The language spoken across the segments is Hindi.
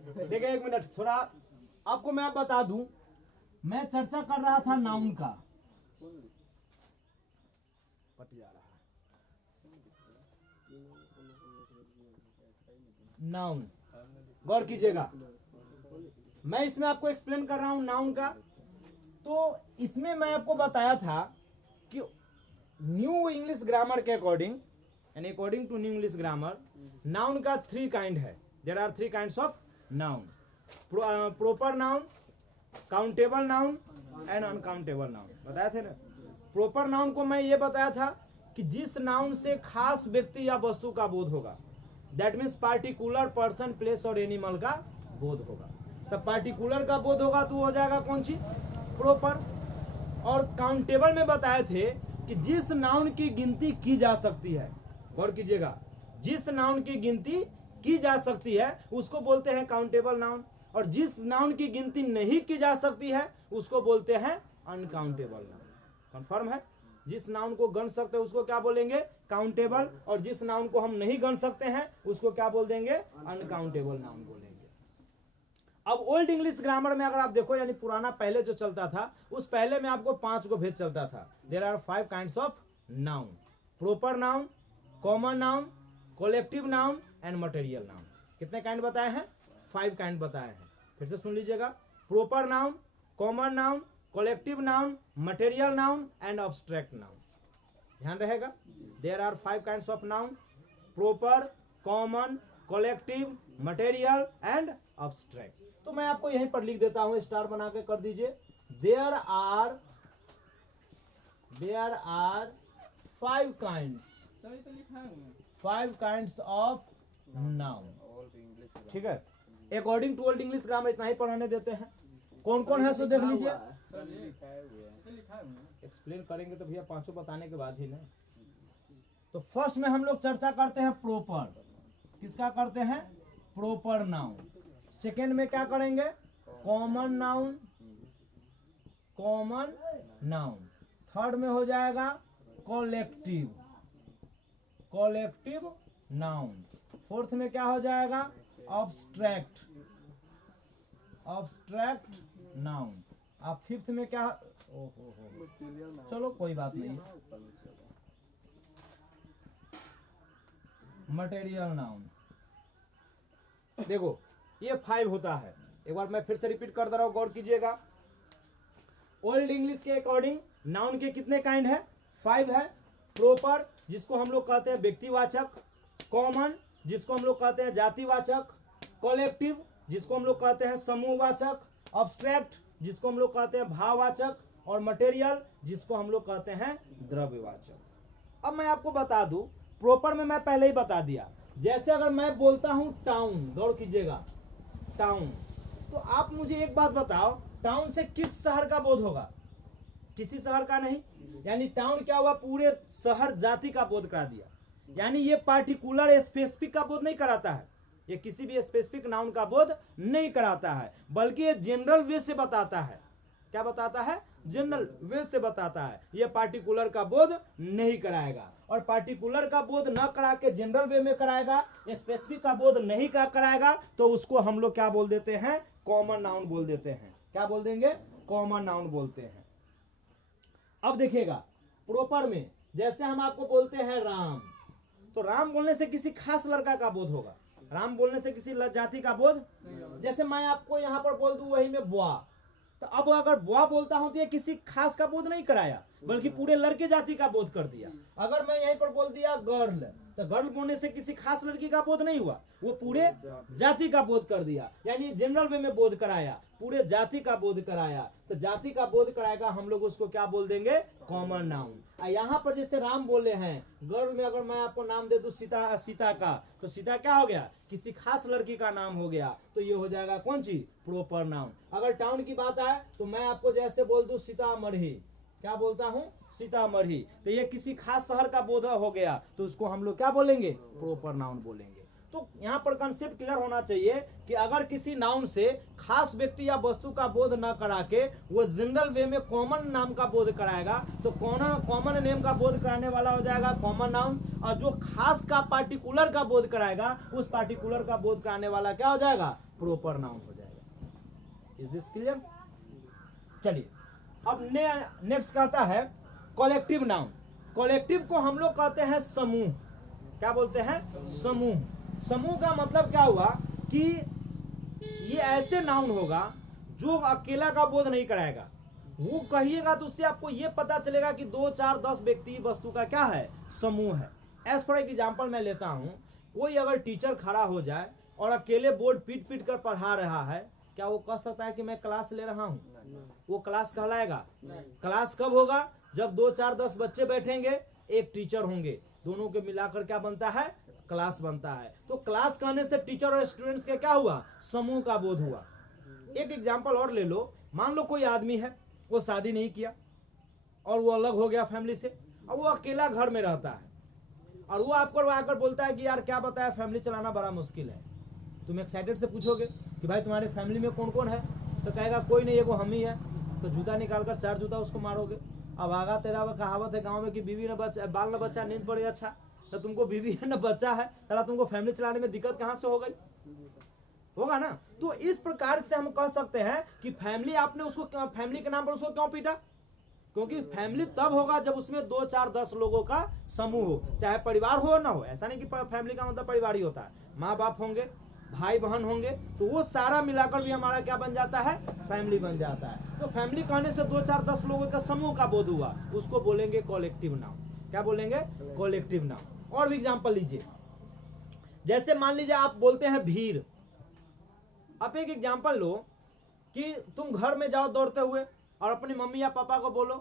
देखिए एक मिनट, थोड़ा आपको मैं बता दूं, मैं चर्चा कर रहा था नाउन का, पट जा रहा नाउन, गौर कीजिएगा, मैं इसमें आपको एक्सप्लेन कर रहा हूं नाउन का। तो इसमें मैं आपको बताया था कि न्यू इंग्लिश ग्रामर के अकॉर्डिंग, यानी according to new English grammar, noun का 3 काइंड है। There are 3 kinds of noun, proper noun, countable noun and uncountable noun, बताया थे ना। प्रॉपर नाउन को मैं ये बताया था कि जिस नाउन से खास व्यक्ति या वस्तु का बोध होगा, that means particular person, place और एनिमल का बोध होगा। तब पार्टिकुलर का बोध होगा तो हो जाएगा कौन सी, प्रॉपर। और काउंटेबल में बताए थे कि जिस नाउन की गिनती की जा सकती है, गौर कीजिएगा, जिस नाउन की गिनती की जा सकती है उसको बोलते हैं काउंटेबल नाउन, और जिस नाउन की गिनती नहीं की जा सकती है उसको बोलते हैं अनकाउंटेबल नाउन। कंफर्म है? जिस नाउन को गण सकते हैं उसको क्या बोलेंगे, काउंटेबल, और जिस नाउन को हम नहीं गण सकते हैं उसको क्या बोल देंगे, अनकाउंटेबल नाउन बोलेंगे। अब ओल्ड इंग्लिश ग्रामर में अगर आप देखो, यानी पुराना पहले जो चलता था, उस पहले में आपको 5 को भेद चलता था। There are 5 kinds of noun, proper noun, common noun, collective noun and material noun. कितने काइंड बताए हैं, 5 काइंड बताए हैं। फिर से सुन लीजिएगा, proper noun, common noun, collective noun, material noun and abstract noun. ध्यान रहेगा, there are 5 kinds of noun, proper, common, collective, material and abstract. तो मैं आपको यहीं पर लिख देता हूं, स्टार बना के कर दीजिए। There are 5 kinds of noun. ठीक है, according to old English grammar इतना ही पढ़ाने देते हैं। कौन कौन है सो देख लीजिए, एक्सप्लेन करेंगे तो भैया 5 बताने के बाद ही ना। तो फर्स्ट में हम लोग चर्चा करते हैं प्रॉपर, किसका करते हैं, प्रॉपर नाउन। सेकेंड में क्या करेंगे, common noun, common noun. Third में हो जाएगा कलेक्टिव, कलेक्टिव नाउन। फोर्थ में क्या हो जाएगा, अब्स्ट्रैक्ट, अब्स्ट्रैक्ट नाउन। अब फिफ्थ में क्या, ओहो चलो कोई बात नहीं, मटेरियल नाउन। देखो ये 5 होता है। एक बार मैं फिर से रिपीट कर दे रहा हूं, गौर कीजिएगा। ओल्ड इंग्लिश के अकॉर्डिंग नाउन के कितने काइंड है, 5 है। प्रॉपर, जिसको हम लोग कहते हैं व्यक्तिवाचक, कॉमन, जिसको हम लोग कहते हैं जातिवाचक, कलेक्टिव, जिसको हम लोग कहते हैं समूहवाचक, अब्स्ट्रैक्ट, जिसको हम लोग कहते हैं भाववाचक, और मटेरियल, जिसको हम लोग कहते हैं द्रव्यवाचक। अब मैं आपको बता दूं, प्रॉपर में मैं पहले ही बता दिया, जैसे अगर मैं बोलता हूं टाउन, गौर कीजिएगा, टाउन, तो आप मुझे एक बात बताओ, टाउन से किस शहर का बोध होगा, किसी शहर का नहीं। यानी टाउन क्या हुआ, पूरे शहर जाति का बोध करा दिया। यानी ये पार्टिकुलर स्पेसिफिक का बोध नहीं कराता है, ये किसी भी स्पेसिफिक नाउन का बोध नहीं कराता है, बल्कि ये जनरल वे से बताता है। क्या बताता है, जनरल वे से बताता है। ये पार्टिकुलर का बोध नहीं कराएगा, और पार्टिकुलर का बोध न करा के जनरल वे में कराएगा, स्पेसिफिक का बोध नहीं कराएगा, तो उसको हम लोग क्या बोल देते हैं, कॉमन नाउन बोल देते हैं। क्या बोल देंगे, कॉमन नाउन बोलते हैं। अब देखिएगा, प्रॉपर में जैसे हम आपको बोलते हैं राम, तो राम बोलने से किसी खास लड़का का बोध होगा, राम बोलने से किसी जाति का बोध। जैसे मैं आपको यहाँ पर बोल दूं वही में बुआ, तो अब अगर बुआ बोलता हूं तो ये किसी खास का बोध नहीं कराया, बल्कि पूरे लड़के जाति का बोध कर दिया। अगर मैं यहीं पर बोल दिया गर्ल, तो गर्ल बोलने से किसी खास लड़की का बोध नहीं हुआ, वो पूरे जाति का बोध कर दिया। यानी जनरल वे में बोध कराया, पूरे जाति का बोध कराया। तो जाति का बोध कराएगा, हम लोग उसको क्या बोल देंगे, कॉमन नाउन। यहाँ पर जैसे राम बोले हैं, गर्ल में अगर मैं आपको नाम दे दूं सीता, सीता का, तो सीता क्या हो गया, किसी खास लड़की का नाम हो गया, तो ये हो जाएगा कौन सी, प्रॉपर नाउन। अगर टाउन की बात आए तो मैं आपको जैसे बोल दूं सीतामढ़ी, क्या बोलता हूं, सीतामढ़ी, तो ये किसी खास शहर का बोध हो गया, तो उसको हम लोग क्या बोलेंगे, प्रॉपर नाउन बोलेंगे। तो यहाँ पर कंसेप्ट क्लियर होना चाहिए कि अगर किसी नाउन से खास व्यक्ति या वस्तु का बोध न करा के वो जनरल वे में कॉमन नाम का बोध कराएगा, तो कॉमन नेम का बोध कराने वाला हो जाएगा कॉमन नाउन, और जो खास का पार्टिकुलर का बोध कराएगा, उस पार्टिकुलर का बोध कराने वाला क्या हो जाएगा, प्रॉपर नाउन हो जाएगा। Is this clear? चलिए अब नेक्स्ट कहता है कलेक्टिव नाउन। कलेक्टिव को हम लोग कहते हैं समूह। क्या बोलते हैं? समूह। समूह का मतलब क्या हुआ कि ये ऐसे नाउन होगा जो अकेला का बोध नहीं कराएगा। वो कहिएगा तो उससे आपको ये पता चलेगा कि 2, 4, 10 व्यक्ति वस्तु का क्या है? समूह है। एज फॉर एग्जाम्पल मैं लेता हूं, कोई अगर टीचर खड़ा हो जाए और अकेले बोर्ड पीट पीट कर पढ़ा रहा है, क्या वो कह सकता है कि मैं क्लास ले रहा हूं? वो क्लास कहलाएगा? क्लास कब होगा? जब 2, 4, 10 बच्चे बैठेंगे, एक टीचर होंगे, दोनों के मिलाकर क्या बनता है? क्लास बनता है। तो क्लास कहने से टीचर और स्टूडेंट्स का क्या हुआ? समूह का बोध हुआ। एक एग्जाम्पल और ले लो। मान लो कोई आदमी है, वो शादी नहीं किया और वो अलग हो गया फैमिली से, और वो अकेला घर में रहता है, और वो आपको आकर बोलता है कि यार क्या बताया, फैमिली चलाना बड़ा मुश्किल है। तुम एक्साइटेड से पूछोगे कि भाई तुम्हारे फैमिली में कौन कौन है, तो कहेगा कोई नहीं, एगो हम ही है। तो जूता निकालकर 4 जूता उसको मारोगे। अब आगा तेरा कहावत है गांव में कि बीवी न बच्चा, बाल न बच्चा नींद पड़ी। अच्छा, तो तुमको बीवी है न बच्चा है, तला तुमको फैमिली चलाने में दिक्कत कहाँ से हो गई? होगा ना। तो इस प्रकार से हम कह सकते हैं कि फैमिली, आपने उसको फैमिली के नाम पर उसको क्यों पीटा? क्योंकि फैमिली तब होगा जब उसमें 2, 4, 10 लोगों का समूह हो, चाहे परिवार हो ना हो। ऐसा नहीं कि फैमिली का मतलब परिवार ही होता है। माँ बाप होंगे, भाई बहन होंगे, तो वो सारा मिलाकर भी हमारा क्या बन जाता है? फैमिली बन जाता है। तो फैमिली कहने से 2, 4, 10 लोगों का समूह का बोध हुआ, उसको बोलेंगे कलेक्टिव नाउन। क्या बोलेंगे? Collective noun. और भी एग्जाम्पल लीजिए। जैसे मान लीजिए आप बोलते हैं भीड़। आप एक एग्जाम्पल लो कि तुम घर में जाओ दौड़ते हुए और अपनी मम्मी या पापा को बोलो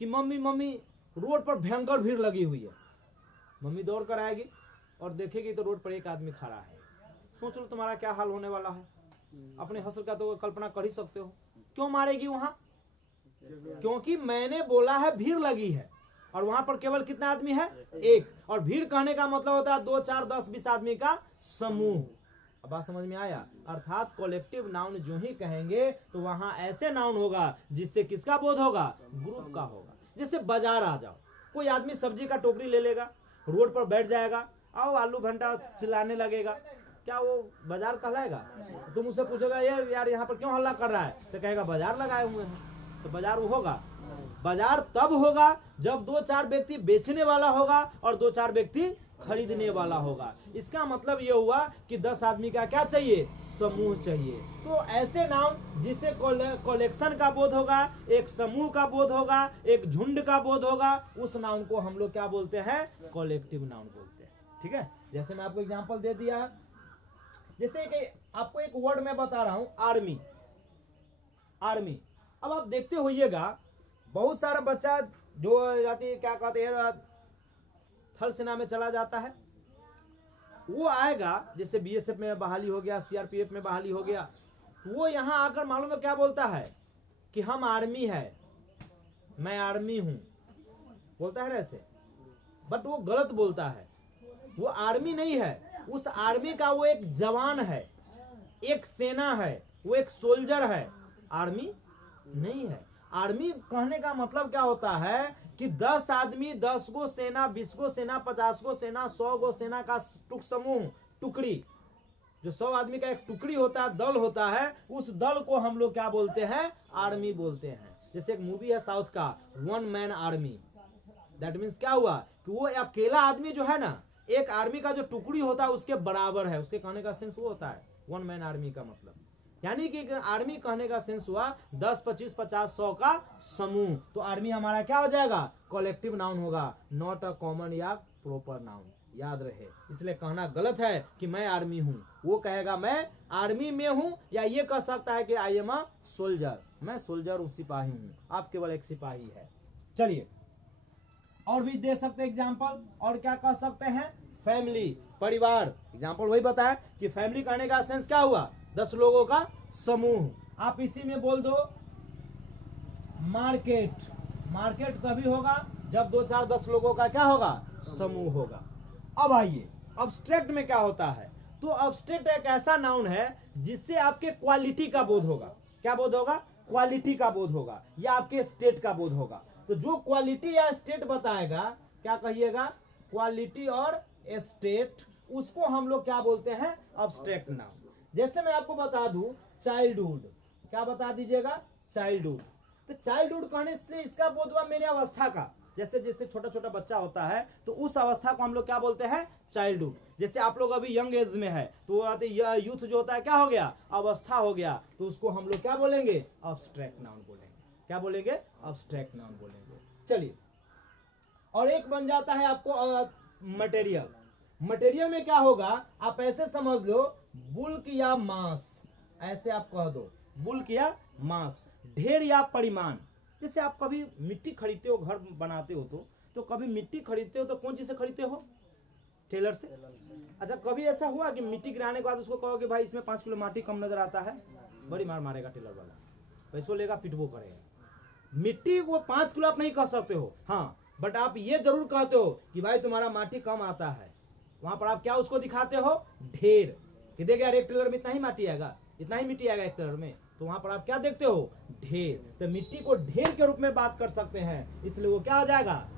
कि मम्मी मम्मी रोड पर भयंकर भीड़ लगी हुई है। मम्मी दौड़ कर आएगी और देखेगी तो रोड पर एक आदमी खड़ा है। सोच लो तुम्हारा क्या हाल होने वाला है। अपने हंसल का तो कल्पना कर ही सकते हो। क्यों मारेगी वहां? क्योंकि मैंने बोला है भीड़ लगी है, और वहां पर केवल कितना आदमी है? एक। और भीड़ कहने का मतलब होता है 2, 4, 10, 20 आदमी का समूह। अब बात समझ में आया? अर्थात कलेक्टिव नाउन जो ही कहेंगे तो वहां ऐसे नाउन होगा जिससे किसका बोध होगा? ग्रुप का होगा। जैसे बाजार आ जाओ, कोई आदमी सब्जी का टोकरी ले लेगा, रोड पर बैठ जाएगा, आओ आलू भंटा चिल्लाने लगेगा, क्या वो बाजार कहलाएगा? तुम उससे पूछोगा यार यहाँ पर क्यों हल्ला कर रहा है, तो कहेगा बाजार लगाए हुए हैं। तो बाजार वो होगा? बाजार तब होगा जब 2, 4 व्यक्ति बेचने वाला होगा और 2, 4 व्यक्ति खरीदने वाला होगा। इसका मतलब यह हुआ कि 10 आदमी का क्या चाहिए? समूह चाहिए। तो ऐसे नाउन जिसे कलेक्शन का बोध होगा, एक समूह का बोध होगा, एक झुंड का बोध होगा, उस नाउन को हम लोग क्या बोलते हैं? कलेक्टिव नाउन बोलते हैं। ठीक है। जैसे मैं आपको एग्जांपल दे दिया, जैसे कि आपको एक वर्ड मैं बता रहा हूं, आर्मी। आर्मी। अब आप देखते होइएगा बहुत सारा बच्चा जो जाती क्या कहते हैं थल सेना में चला जाता है, वो आएगा, जैसे बीएसएफ में बहाली हो गया, सीआरपीएफ में बहाली हो गया, वो यहाँ आकर मालूम है क्या बोलता है? कि हम आर्मी है, मैं आर्मी हूं, बोलता है ना ऐसे। बट वो गलत बोलता है। वो आर्मी नहीं है। उस आर्मी का वो एक जवान है, एक सेना है, वो एक सोल्जर है। आर्मी नहीं है। आर्मी कहने का मतलब क्या होता है कि 10 आदमी, 10 गो सेना, 20 गो सेना, 50 गो सेना, 100 गो सेना का समूह, टुकड़ी। जो 100 आदमी का एक टुकड़ी होता है, दल होता है, उस दल को हम लोग क्या बोलते हैं? आर्मी बोलते हैं। जैसे एक मूवी है साउथ का, 1 मैन आर्मी। दैट मीन्स क्या हुआ कि वो अकेला आदमी जो है ना, एक आर्मी का जो टुकड़ी होता है उसके बराबर है। उसके कहने का सेंस वो होता है 1 मैन आर्मी का मतलब। यानी कि आर्मी कहने का सेंस हुआ 10, 25, 50, 100 का समूह। तो आर्मी हमारा क्या हो जाएगा? कलेक्टिव नाउन होगा, नॉट अ कॉमन या प्रॉपर नाउन। याद रहे, इसलिए कहना गलत है कि मैं आर्मी हूं। वो कहेगा मैं आर्मी में हूं, या ये कह सकता है कि आई एम अ सोल्जर, मैं सोल्जर हूं, सिपाही हूं। आप केवल एक सिपाही है। चलिए और भी दे सकते एग्जाम्पल। और क्या कह सकते हैं? फैमिली, परिवार। एग्जाम्पल वही बताया कि फैमिली कहने का सेंस क्या हुआ? 10 लोगों का समूह। आप इसी में बोल दो मार्केट। मार्केट तभी होगा जब 2, 4, 10 लोगों का क्या होगा? समूह होगा। अब आइए अब्स्ट्रैक्ट में क्या होता है? तो अब्स्ट्रैक्ट एक ऐसा नाउन है जिससे आपके क्वालिटी का बोध होगा। क्या बोध होगा? क्वालिटी का बोध होगा, या आपके स्टेट का बोध होगा। तो जो क्वालिटी या स्टेट बताएगा, क्या कहिएगा? क्वालिटी और स्टेट, उसको हम लोग क्या बोलते हैं? Abstract noun. जैसे मैं आपको बता दूं चाइल्डहुड, क्या बता दीजिएगा, चाइल्डहुड। तो चाइल्डहुड कहने से इसका बोध हुआ मेरी अवस्था का, जैसे जैसे छोटा छोटा बच्चा होता है तो उस अवस्था को हम लोग क्या बोलते हैं, चाइल्डहुड। जैसे आप लोग अभी यंग एज में है तो यूथ जो होता है क्या हो गया, अवस्था हो गया, तो उसको हम लोग क्या बोलेंगे, एब्स्ट्रैक्ट नाउन बोलेंगे। क्या बोलेंगे, एब्स्ट्रैक्ट नाउन बोलेंगे। चलिए, और एक बन जाता है आपको मटेरियल। मटेरियल में क्या होगा, आप ऐसे समझ लो बुल्क या मास, ऐसे आप कह दो बुल्क या मास, ढेर या परिमाण। जैसे आप कभी मिट्टी खरीदते हो, घर बनाते हो तो कभी मिट्टी खरीदते हो तो कौन चीज से खरीदते हो, टेलर से। अच्छा, कभी ऐसा हुआ कि मिट्टी गिराने के बाद उसको कहो कि भाई इसमें 5 किलो माटी कम नजर आता है, बड़ी मार मारेगा टेलर वाला, पैसों लेगा, पिटबो करेगा। मिट्टी वो 5 किलो आप नहीं कह सकते हो, हाँ, बट आप ये जरूर कहते हो कि भाई तुम्हारा माटी कम आता है। वहां पर आप क्या उसको दिखाते हो, ढेर, कि देखिए यार एक टेलर में इतना ही माटी आएगा, इतना ही मिट्टी आएगा एक टेलर में, तो वहां पर आप क्या देखते हो, ढेर। तो मिट्टी को ढेर के रूप में बात कर सकते हैं, इसलिए वो क्या हो जाएगा,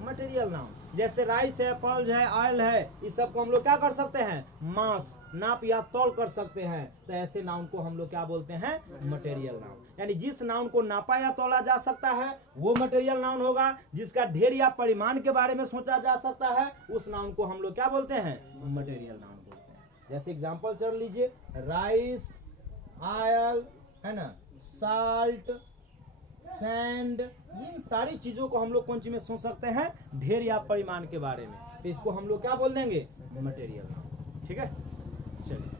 मटेरियल नाउन। जैसे राइस है, पल्ज है, ऑयल है, इस सब को हम लोग क्या कर सकते हैं, मास, नाप या तौल कर सकते हैं। तो ऐसे नाउन को हम लोग क्या बोलते हैं, मटेरियल नाउन। यानी जिस नाउन को नापा या तौला जा सकता है वो मटेरियल नाउन होगा, जिसका ढेर या परिमाण के बारे में सोचा जा सकता है उस नाउन को हम लोग क्या बोलते हैं, मटेरियल नाउन बोलते हैं। जैसे एग्जांपल चल लीजिए, राइस, ऑयल, है ना, साल्ट, सैंड, इन सारी चीजों को हम लोग कौन चीज में सोच सकते हैं, ढेर या परिमाण के बारे में। तो इसको हम लोग क्या बोल देंगे, मटेरियल। ठीक है, चलिए।